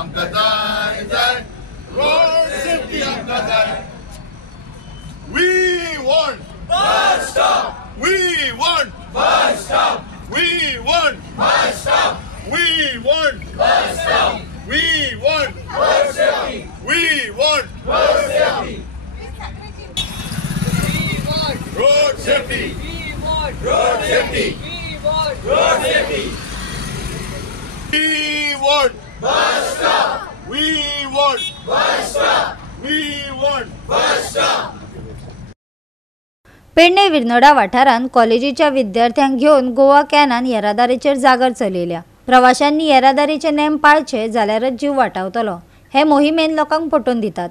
आमकां जाय road safety आमकां जाय we want bus stop we want bus stop we want bus stop we want bus stop we want road safety we want road safety road safety we want road safety we want road safety we want bus stop we want bus stop we want bus stop Pedne Virnoda वाठारांत कॉलेजीच्या विद्यार्थ्यांक घेवन गोवा कॅनान येरादारीचेर जागर चलयल्या। प्रवाशांनी येरादारीचे name पाळचे जाल्यारच जीव वाटावतलो हे मोहिमेन लोकांक पटोवन दितात।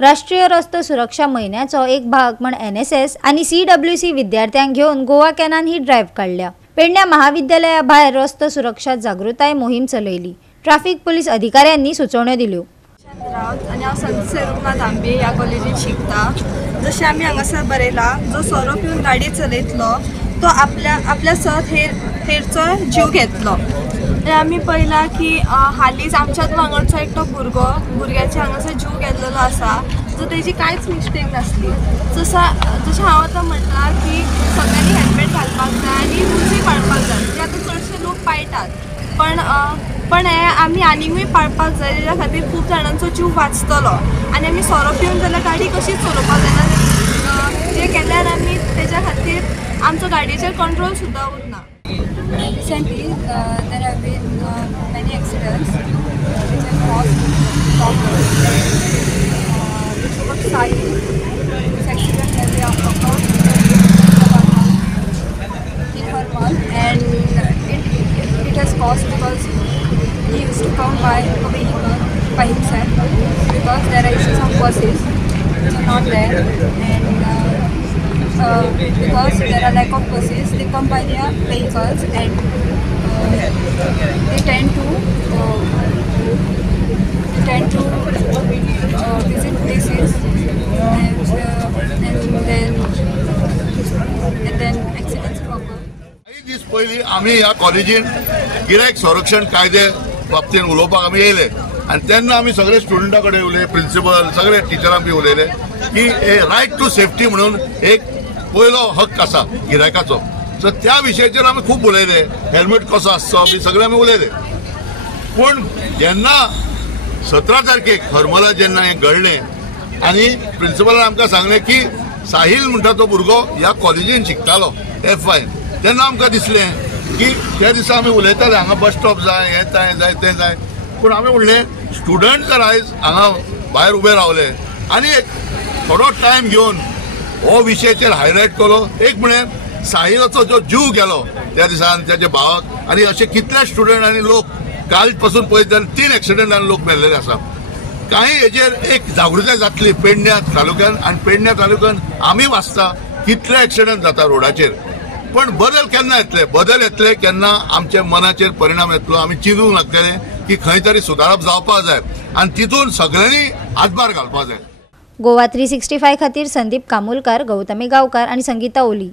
राष्ट्रीय रस्तो सुरक्षा महिन्याचो एक भाग म्हण NSS आणि CWC विद्यार्थ्यांक घेवन गोवा कॅनान ही ड्रायव्ह काढल्या। पेडण्या महाविद्यालया भायर रस्तो सुरक्षा जागृताय मोहीम चलयली। ट्रॅफिक पोलीस अधिकाऱ्यांनी सुचोवण्यो दिल्यो। आणि हांव संत रघुनाथ आंबे ह्या कॉलेजीत शिकता। जशें आमी हांगासर बरयला जो सोरो पिवन गाडी चलयतलो तो आपल्या सत हेरचो जीव घेतलो। आनी आमी पळयला की हालींच आमच्याच वांगडचो एकटो भुरग्याचे हांगासर जीव गेल्लो आसा जो तेजी कांयच मिस्टेक नासली। जशें हांव आतां म्हणटा की सगळ्यांनी हेल्मेट घालपाक जाय आनी रुल्सूय पाळपाक जाय जे आतां चडशे लोक पाळटात पण हे आमी आनीकूय पाळपाक जाय तेज्या खातीर खूब जाणांचो जीव वाचतलो आनी आमी सोरो पिवन जाल्यार गाडी कशीच चलोवपाक जायना जे केल्यार आमी तेज्या खातीर आमचो गाडयेचेर कंट्रोल सुद्दां उरना। Recently, there have been many accidents which have caused problems. But Sahil, this accident has occurred in her month, and it has caused because he used to come by a vehicle by himself because there are issues of buses which are not there, and because there are lack of buses, they come by their vehicles and they tend to visit places and then accidents occur. काही दीस पयलीं आमी ह्या कॉलेजीन गिरायक संरक्षण कायदे बाबतीन उलोवपाक आमी येयले आनी तेन्ना आमी सगळे स्टुडंटा कडेन उलयले, प्रिंसिपल सगळे टिचरांक बी उलयले की रायट टू सेफ्टी म्हणून एक पयलो हक्क आसा गिरायकाचो। सो त्या विशयाचेर आमी खूब उलयले, हेल्मेट कसो आसचो बी सगळे आमी उलयले। पूण जेन्ना 17 तारखेक हरमला जेन्ना हें घडलें आनी प्रिंसिपलान आमकां सांगलें की साहिल म्हणटा तो भुरगो ह्या कॉलेजीन शिकतालो FY, तेन्ना आमकां दिसलें की त्या दिसा आमी उलयताले हांगा बस स्टॉप जाय, हें जाय तें जाय। पूण आमी म्हणलें स्टुडंट जर आयज हांगा भायर उबे रावले आनी एक थोडो टायम घेवन हो विशयाचेर हायलायट केलो। एक म्हळ्यार साहिलाचो जो जीव गेलो त्या दिसान त्याच्या भावाक आनी अशे कितले स्टुडंट आनी लोक काल पासून पळयत जाल्यार 3 एक्सिडेंटान लोक मेल्लेले आसा। कांय हेजेर एक जागृताय जातली पेडण्या तालुक्यान आनी पेडण्या तालुक्यान आमी वाचता कितले एक्सिडेंट जाता रोडाचेर। पण बदल केन्ना येतले केन्ना आमच्या मनाचेर परिणाम येतलो आमी चिंतूंक लागतले की खंय तरी सुदारप जावपाक जाय आनी तितून सगळ्यांनी हातभार घालपाक जाय। गोवा 365 खातीर संदीप कामुलकार, गौतमी गांवकार आणि संगीता ओली।